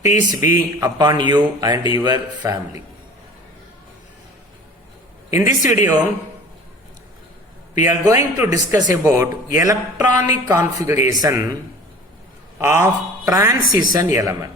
Peace be upon you and your family. In this video, we are going to discuss about electronic configuration of transition element.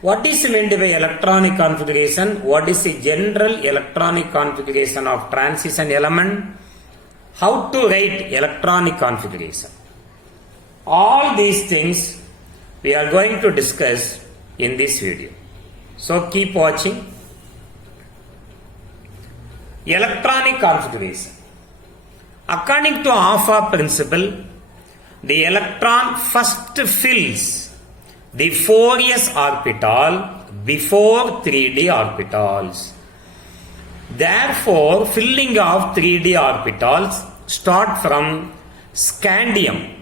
What is meant by electronic configuration? What is the general electronic configuration of transition element? How to write electronic configuration? All these things we are going to discuss in this video. So keep watching. Electronic configuration. According to Hoffa principle, the electron first fills the 4s orbital before 3d orbitals. Therefore, filling of 3d orbitals start from scandium.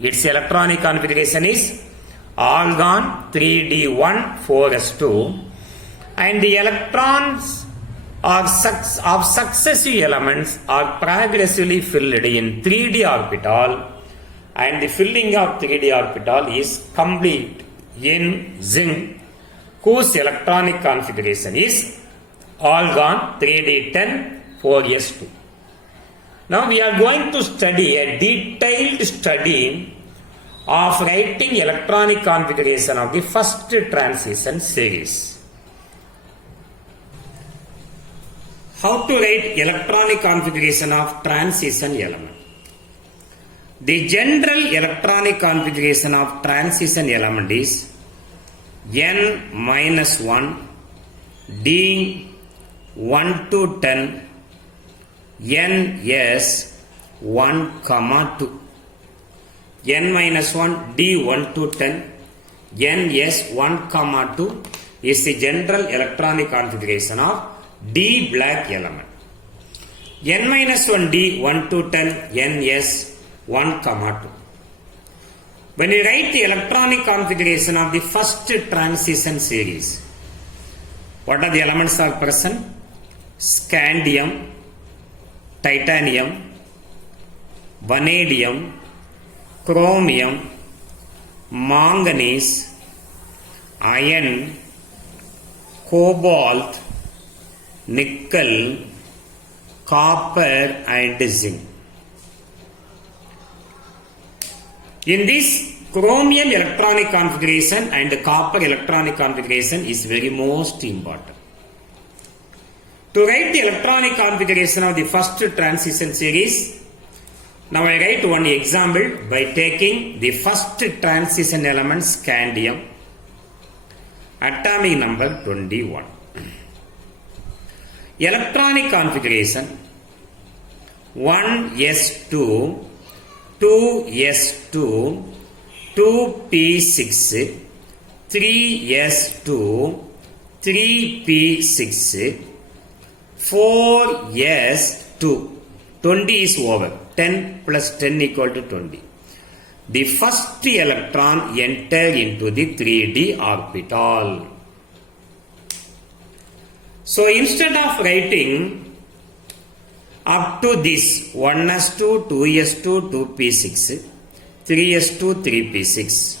Its electronic configuration is argon 3d1 4s2, and the electrons of successive elements are progressively filled in 3d orbital, and the filling of 3d orbital is complete in zinc, whose electronic configuration is argon 3d10 4s2. Now we are going to study a detailed study of writing electronic configuration of the first transition series. How to write electronic configuration of transition element? The general electronic configuration of transition element is n-1 d 1 to 10 ns 1, 2. n-1 d 1 to 10 ns 1, 2 is the general electronic configuration of d black element. n-1 d 1 to 10 ns 1, 2. When you write the electronic configuration of the first transition series, what are the elements are present? Scandium, titanium, vanadium, chromium, manganese, iron, cobalt, nickel, copper and zinc. In this, chromium electronic configuration and copper electronic configuration is very most important. To write the electronic configuration of the first transition series, now I write one example by taking the first transition element scandium, atomic number 21. Electronic configuration 1s2, 2s2, 2p6, 3s2, 3p6, 4s2. 20 is over. 10 plus 10 equal to 20. The first electron enters into the 3d orbital. So instead of writing up to this 1s2, 2s2, 2p6, 3s2, 3p6,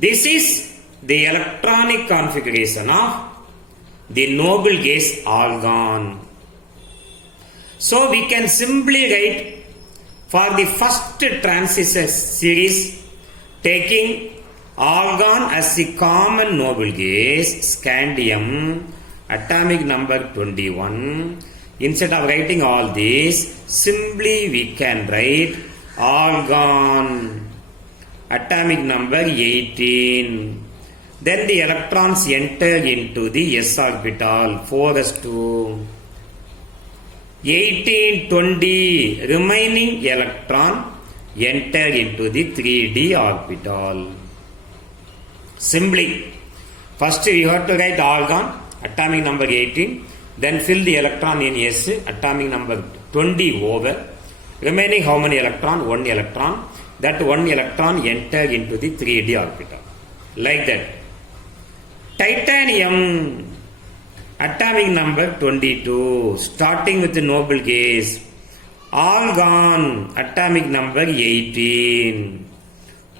this is the electronic configuration of the noble gas argon. So we can simply write for the first transition series, taking argon as the common noble gas, scandium, atomic number 21. Instead of writing all this, simply we can write argon, atomic number 18. Then the electrons enter into the s orbital, 4s2. 18, 20, remaining electron enter into the 3d orbital. Simply, first we have to write argon, atomic number 18, then fill the electron in s, atomic number 20 over. Remaining how many electron? 1 electron. That 1 electron enter into the 3d orbital. Like that. Titanium, atomic number 22, starting with the noble gas. Argon, atomic number 18.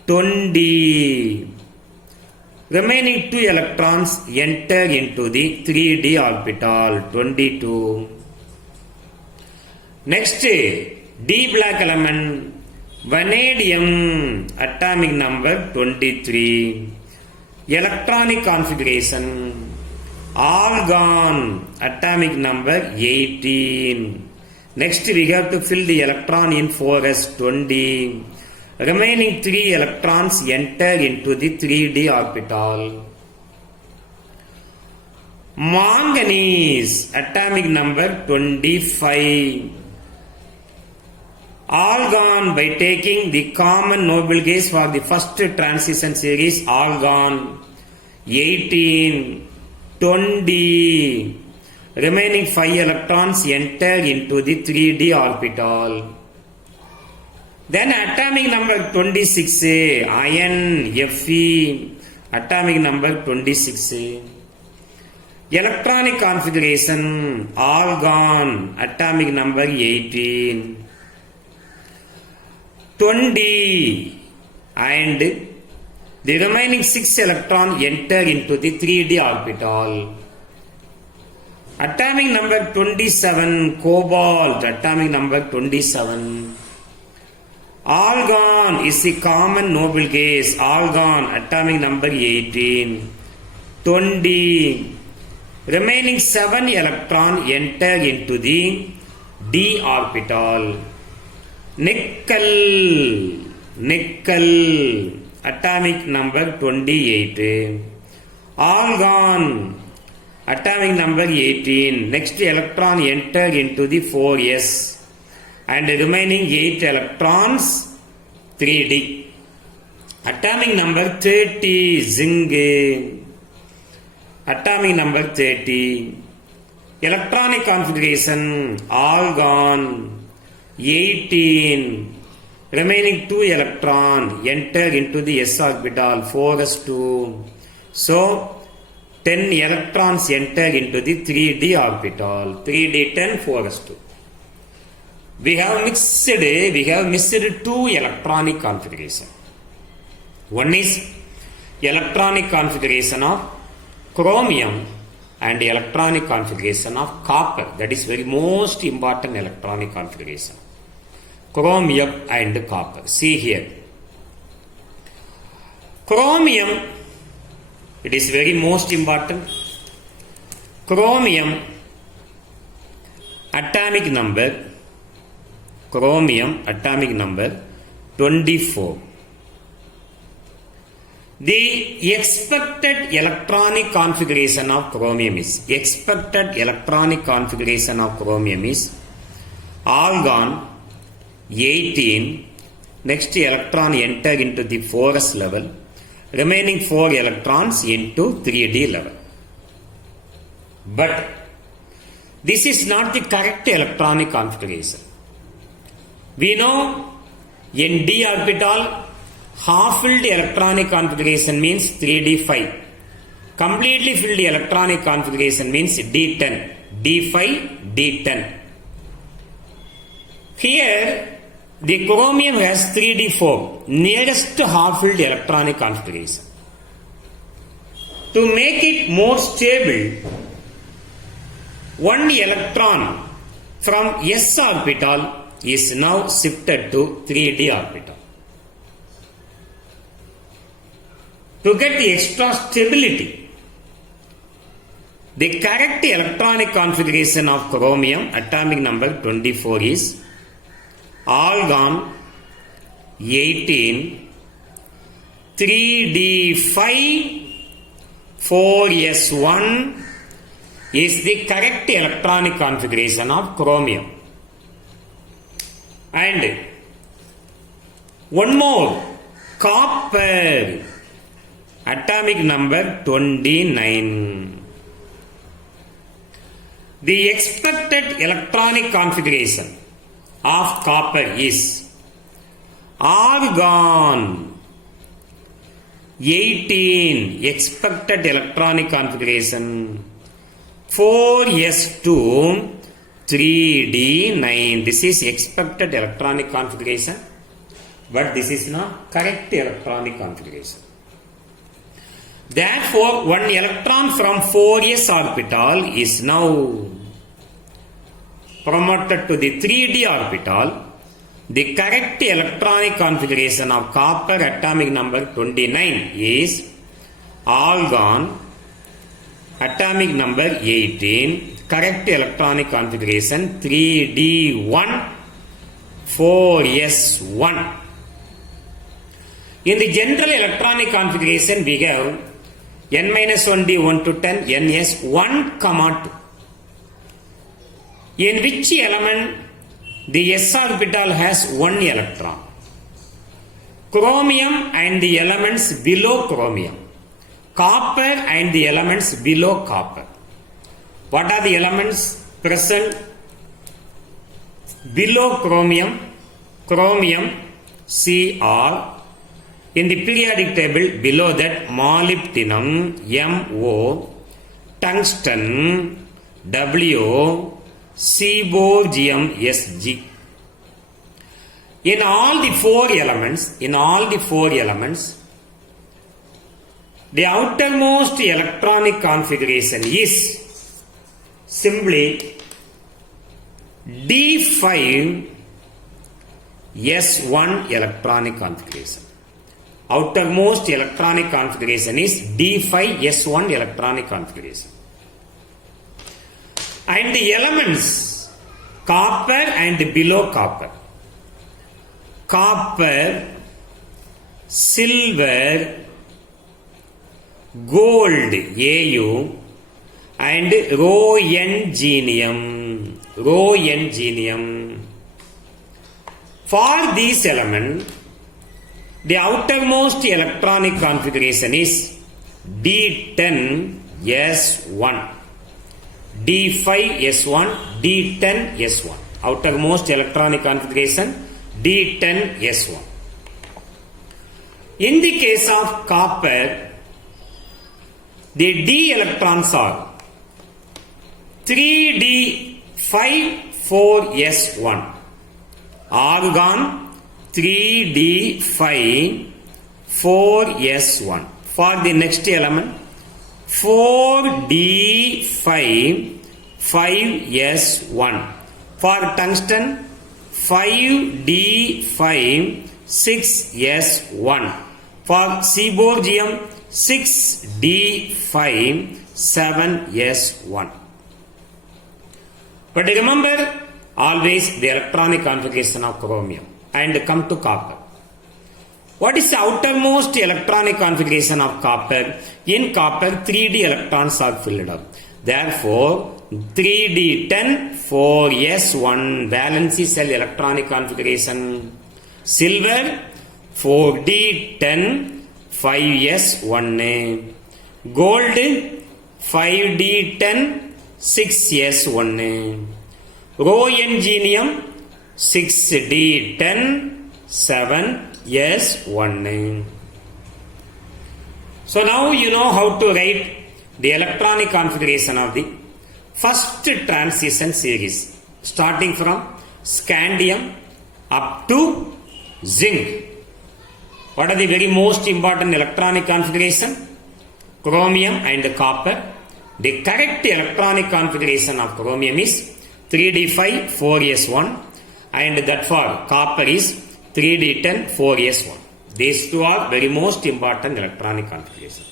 20. Remaining 2 electrons enter into the 3d orbital 22. Next, d black element vanadium atomic number 23. Electronic configuration argon atomic number 18. Next we have to fill the electron in 4s 20. Remaining 3 electrons enter into the 3d orbital. Manganese atomic number 25. Argon, by taking the common noble gas for the first transition series, argon 18, 20. Remaining 5 electrons enter into the 3d orbital. Then atomic number 26, iron Fe, atomic number 26. Electronic configuration argon, atomic number 18. 20 and the remaining 6 electron enter into the 3d orbital. Atomic number 27 cobalt, atomic number 27. Argon is the common noble gas, argon atomic number 18. 20 remaining 7 electron enter into the d orbital. Nickel, nickel atomic number 28. Argon atomic number 18. Next electron enter into the 4s and the remaining 8 electrons 3d. Atomic number 30 zinc, atomic number 30. Electronic configuration argon 18. Remaining 2 electron enter into the s orbital 4s2. So 10 electrons enter into the 3d orbital 3d10 4s2. We have missed 2 electronic configuration. One is electronic configuration of chromium and electronic configuration of copper. That is very most important electronic configuration. Chromium and copper. See here. Chromium, it is very most important. Chromium atomic number 24. The expected electronic configuration of chromium is argon 18. Next electron enter into the 4s level. Remaining 4 electrons into 3d level. But this is not the correct electronic configuration. We know in d orbital half-filled electronic configuration means 3d5. Completely filled electronic configuration means d10. d5, d10. Here the chromium has 3d4, nearest half-filled electronic configuration. To make it more stable, one electron from s orbital is now shifted to 3d orbital. To get the extra stability, the correct electronic configuration of chromium atomic number 24 is argon 18, 3d5, 4s1 is the correct electronic configuration of chromium. And one more, copper atomic number 29. The expected electronic configuration of copper is argon 18, expected electronic configuration 4s2 3d9. This is expected electronic configuration, but this is not correct electronic configuration. Therefore, one electron from 4s orbital is now promoted to the 3d orbital. The correct electronic configuration of copper atomic number 29 is argon atomic number 18. Correct electronic configuration 3d1 4s1. In the general electronic configuration, we have n-1d 1 to 10 ns 1, 2. In which element the s orbital has 1 electron? Chromium and the elements below chromium. Copper and the elements below copper. What are the elements present below chromium? Chromium, Cr. In the periodic table below that, molybdenum, Mo, tungsten, W, seaborgium, Sg. In all the four elements, the outermost electronic configuration is simply D5 S1 electronic configuration. Outermost electronic configuration is D5 S1 electronic configuration. And the elements copper and below copper. Copper, silver, gold Au and rhodium. For these elements, the outermost electronic configuration is D10 S1. D5 S1, D10 S1. Outermost electronic configuration D10 S1. In the case of copper, the D electrons are 3D5 4S1. Argon 3D5 4S1. For the next element 4D5 5S1. For tungsten 5D5 6S1. For seaborgium 6D5 7S1. But remember always the electronic configuration of chromium and come to copper. What is the outermost electronic configuration of copper? In copper 3D electrons are filled up. Therefore 3D10 4S1 valency cell electronic configuration. Silver 4D10 5S1. Gold 5D10 6S1. Rhodium 6D10 7S1. So now you know how to write the electronic configuration of the first transition series, starting from scandium up to zinc. What are the very most important electronic configuration? Chromium and copper. The correct electronic configuration of chromium is 3D5 4S1 and that for copper is 3D10 4S1. These two are very most important electronic configuration.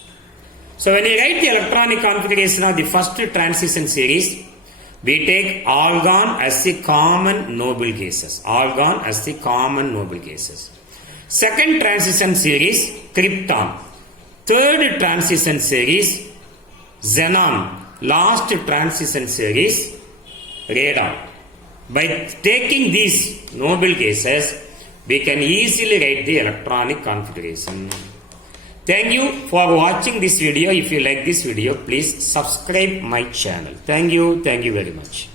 So when you write the electronic configuration of the first transition series, we take argon as the common noble gases. Argon as the common noble gases. Second transition series, krypton. Third transition series, xenon. Last transition series, radon. By taking these noble gases, we can easily write the electronic configuration. Thank you for watching this video. If you like this video, please subscribe my channel. Thank you very much.